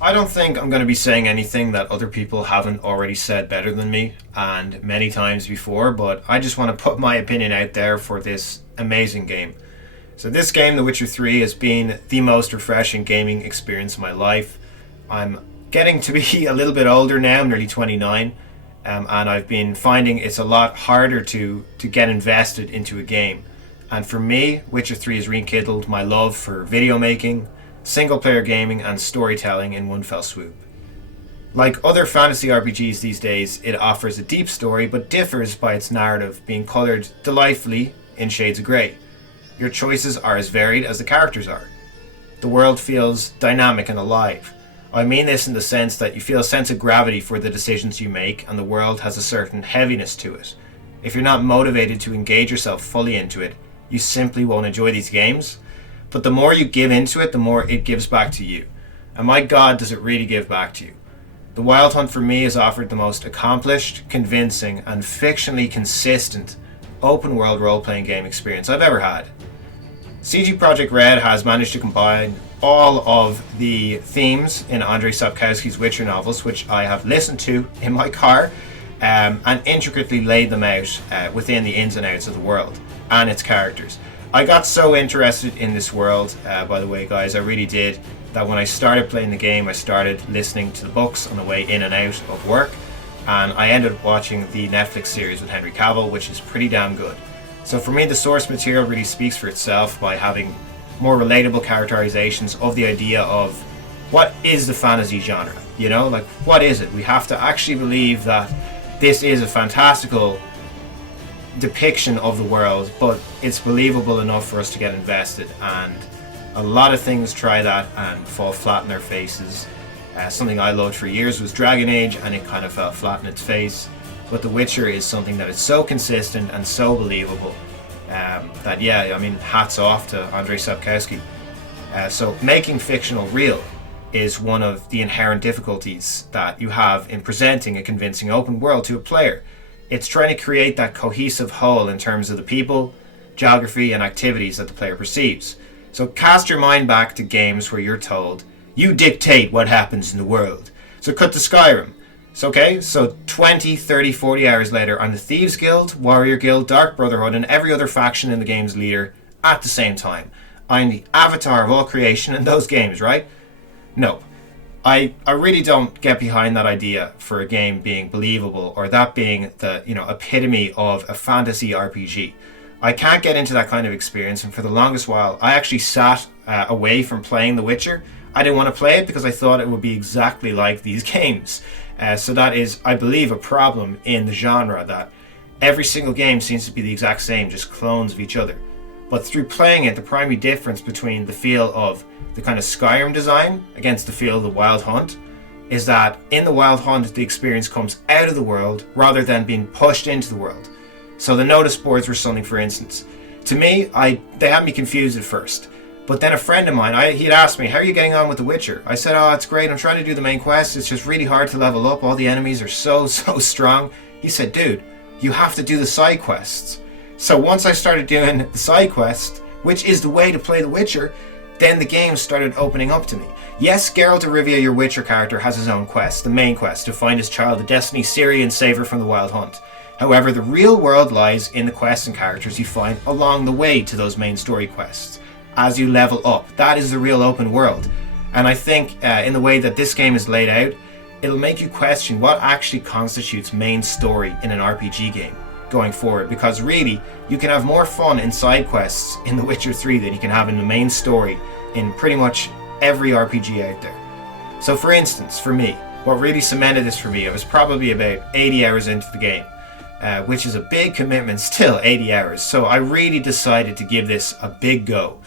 I don't think I'm going to be saying anything that other people haven't already said better than me and many times before, but I just want to put my opinion out there for this amazing game. So, this game, The Witcher 3, has been the most refreshing gaming experience of my life. I'm getting to be a little bit older now, I'm nearly 29, and I've been finding it's a lot harder to get invested into a game. And for me, Witcher 3 has rekindled my love for video making, single player gaming, and storytelling in one fell swoop. Like other fantasy RPGs these days, it offers a deep story but differs by its narrative being coloured delightfully in shades of grey. Your choices are as varied as the characters are. The world feels dynamic and alive. I mean this in the sense that you feel a sense of gravity for the decisions you make, and the world has a certain heaviness to it. If you're not motivated to engage yourself fully into it, you simply won't enjoy these games. But the more you give into it, the more it gives back to you. And my God, does it really give back to you. The Wild Hunt for me has offered the most accomplished, convincing, and fictionally consistent open world role playing game experience I've ever had. CD Projekt Red has managed to combine all of the themes in Andrez Sapakowskis Witcher novels, which I have listened to in my car, and intricately laid them out within the ins and outs of the world and its characters. I got so interested in this world, by the way, guys, I really did, that when I started playing the game, I started listening to the books on the way in and out of work, and I ended up watching the Netflix series with Henry Cavill, which is pretty damn good. So for me, the source material really speaks for itself by having more relatable characterizations of the idea of what is the fantasy genre, you know, like what is it? We have to actually believe that this is a fantastical depiction of the world, but it's believable enough for us to get invested, and a lot of things try that and fall flat in their faces. Something I loved for years was Dragon Age, and it kind of fell flat in its face, but The Witcher is something that is so consistent and so believable that, yeah, I mean, hats off to Andrei Sapkowski. So making fictional real is one of the inherent difficulties that you have in presenting a convincing open world to a player. It's trying to create that cohesive whole in terms of the people, geography, and activities that the player perceives. So cast your mind back to games where you're told, you dictate what happens in the world. So cut to Skyrim. So, okay, so 20, 30, 40 hours later, I'm the Thieves Guild, Warrior Guild, Dark Brotherhood, and every other faction in the game's leader at the same time. I'm the avatar of all creation in those games, right? No. I really don't get behind that idea for a game being believable, or that being the epitome of a fantasy RPG. I can't get into that kind of experience, and for the longest while I actually sat away from playing The Witcher. I didn't want to play it because I thought it would be exactly like these games. So that is, I believe, a problem in the genre, that every single game seems to be the exact same, just clones of each other. But through playing it, the primary difference between the feel of the kind of Skyrim design against the feel of the Wild Hunt is that in the Wild Hunt, the experience comes out of the world rather than being pushed into the world. So the notice boards were something, for instance. To me, they had me confused at first. But then a friend of mine, he'd asked me, how are you getting on with The Witcher? I said, oh, it's great. I'm trying to do the main quest. It's just really hard to level up. All the enemies are so strong. He said, dude, you have to do the side quests. So once I started doing the side quest, which is the way to play The Witcher, then the game started opening up to me. Yes, Geralt of Rivia, your Witcher character, has his own quest, the main quest, to find his child, the Destiny Ciri, and save her from the Wild Hunt. However, the real world lies in the quests and characters you find along the way to those main story quests. As you level up, that is the real open world. And I think in the way that this game is laid out, it'll make you question what actually constitutes main story in an RPG game going forward, because really you can have more fun in side quests in The Witcher 3 than you can have in the main story in pretty much every RPG out there. So for instance, for me, what really cemented this for me, I was probably about 80 hours into the game, which is a big commitment still, 80 hours. So I really decided to give this a big go.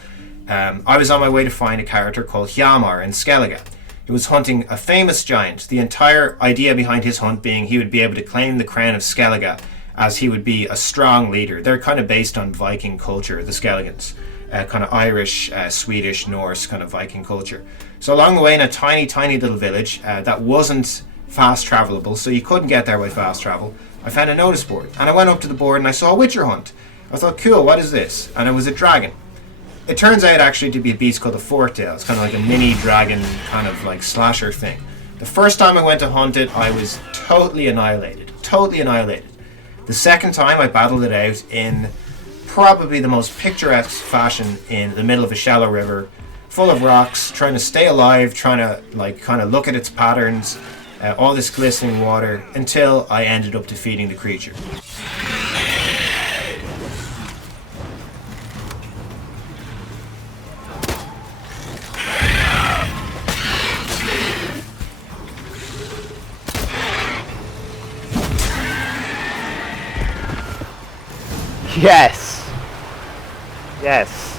I was on my way to find a character called Hjalmar in Skellige. He was hunting a famous giant, the entire idea behind his hunt being he would be able to claim the crown of Skellige, as he would be a strong leader. They're kind of based on Viking culture, the Skelligans. Kind of Irish, Swedish, Norse kind of Viking culture. So along the way, in a tiny little village that wasn't fast travelable, so you couldn't get there by fast travel, I found a notice board. And I went up to the board and I saw a Witcher hunt. I thought, cool, what is this? And it was a dragon. it turns out actually to be a beast called the Forktail. It's kind of like a mini dragon kind of like slasher thing. The first time I went to hunt it, I was totally annihilated. Totally annihilated. The second time I battled it out in probably the most picturesque fashion in the middle of a shallow river, full of rocks, trying to stay alive, trying to like kind of look at its patterns, all this glistening water, until I ended up defeating the creature. Yes! Yes.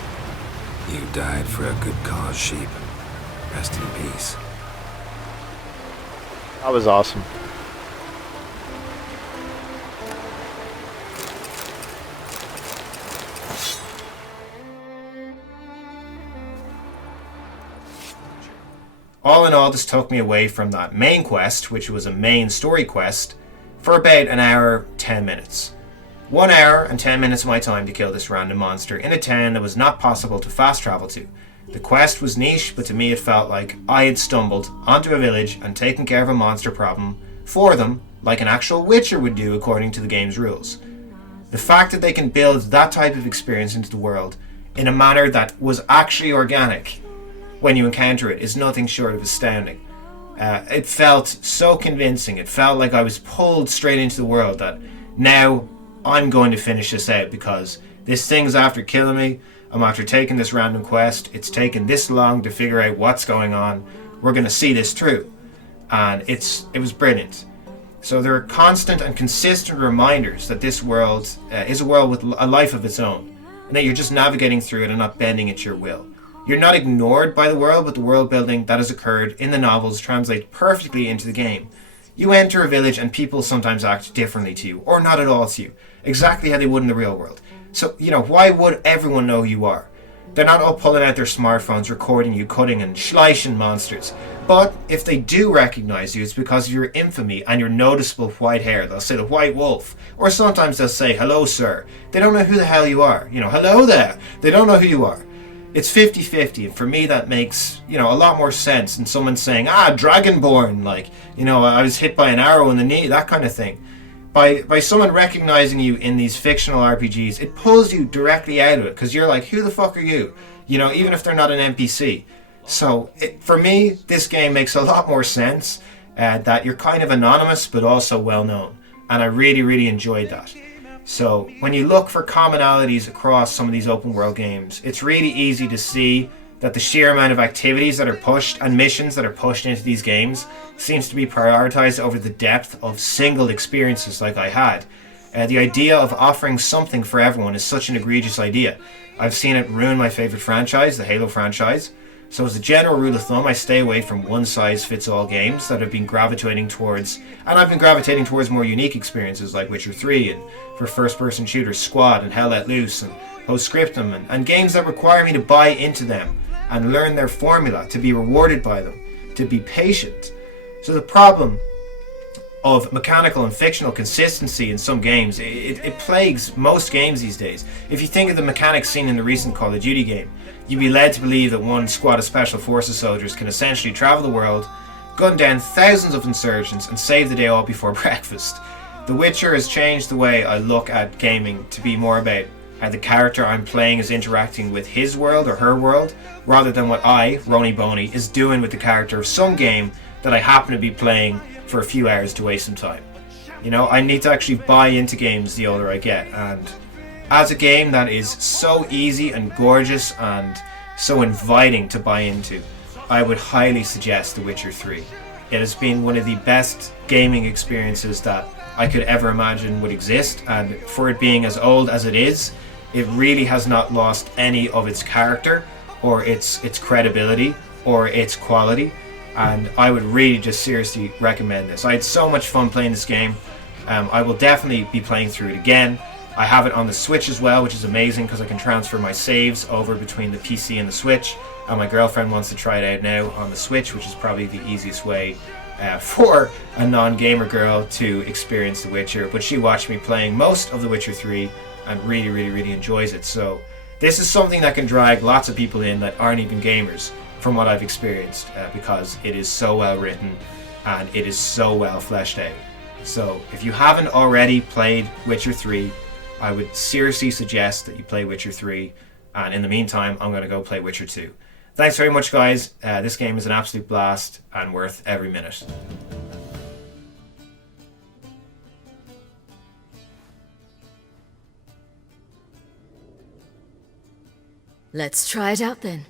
You died for a good cause, sheep. Rest in peace. That was awesome. All in all, this took me away from that main quest, which was a main story quest, for about an hour, 10 minutes. 1 hour and 10 minutes of my time to kill this random monster in a town that was not possible to fast travel to. The quest was niche, but to me it felt like I had stumbled onto a village and taken care of a monster problem for them, like an actual Witcher would do according to the game's rules. The fact that they can build that type of experience into the world in a manner that was actually organic when you encounter it is nothing short of astounding. It felt so convincing. It felt like I was pulled straight into the world that now I'm going to finish this out, because this thing's after killing me. I'm after taking this random quest. It's taken this long to figure out what's going on. We're going to see this through. And it was brilliant. So there are constant and consistent reminders that this world is a world with a life of its own, and that you're just navigating through it and not bending it to your will. You're not ignored by the world, but the world building that has occurred in the novels translates perfectly into the game. You enter a village and people sometimes act differently to you, or not at all to you, exactly how they would in the real world. So, why would everyone know who you are? They're not all pulling out their smartphones, recording you cutting and schleiching monsters. But if they do recognize you, it's because of your infamy and your noticeable white hair. They'll say the White Wolf, or sometimes they'll say, "Hello, sir." They don't know who the hell you are. Hello there. They don't know who you are. It's 50-50, and for me that makes, a lot more sense than someone saying, Dragonborn, I was hit by an arrow in the knee, that kind of thing. By someone recognizing you in these fictional RPGs, it pulls you directly out of it, because you're like, who the fuck are you? Even if they're not an NPC. So, for me, this game makes a lot more sense, that you're kind of anonymous, but also well-known. And I really, really enjoyed that. So when you look for commonalities across some of these open world games, it's really easy to see that the sheer amount of activities that are pushed and missions that are pushed into these games seems to be prioritized over the depth of single experiences like I had. The idea of offering something for everyone is such an egregious idea. I've seen it ruin my favorite franchise, the Halo franchise. So as a general rule of thumb, I stay away from one-size-fits-all games that have been gravitating towards, and I've been gravitating towards more unique experiences like Witcher 3, and for first-person shooters Squad and Hell Let Loose and Postscriptum, and games that require me to buy into them and learn their formula, to be rewarded by them, to be patient. So the problem of mechanical and fictional consistency in some games, it plagues most games these days. If you think of the mechanics seen in the recent Call of Duty game, you'd be led to believe that one squad of Special Forces soldiers can essentially travel the world, gun down thousands of insurgents, and save the day all before breakfast. The Witcher has changed the way I look at gaming to be more about how the character I'm playing is interacting with his world or her world, rather than what I, Roniboney, is doing with the character of some game that I happen to be playing for a few hours to waste some time. I need to actually buy into games the older I get, and as a game that is so easy and gorgeous and so inviting to buy into, I would highly suggest The Witcher 3. It has been one of the best gaming experiences that I could ever imagine would exist, and for it being as old as it is, it really has not lost any of its character or its credibility or its quality, and I would really just seriously recommend this. I had so much fun playing this game. I will definitely be playing through it again. I have it on the Switch as well, which is amazing because I can transfer my saves over between the PC and the Switch, and my girlfriend wants to try it out now on the Switch, which is probably the easiest way for a non-gamer girl to experience The Witcher. But she watched me playing most of The Witcher 3 and really, really, really enjoys it. So This is something that can drag lots of people in that aren't even gamers, from what I've experienced, because it is so well written and it is so well fleshed out. So if you haven't already played Witcher 3, I would seriously suggest that you play Witcher 3, and in the meantime I'm going to go play Witcher 2. Thanks very much, guys. This game is an absolute blast and worth every minute. Let's try it out then.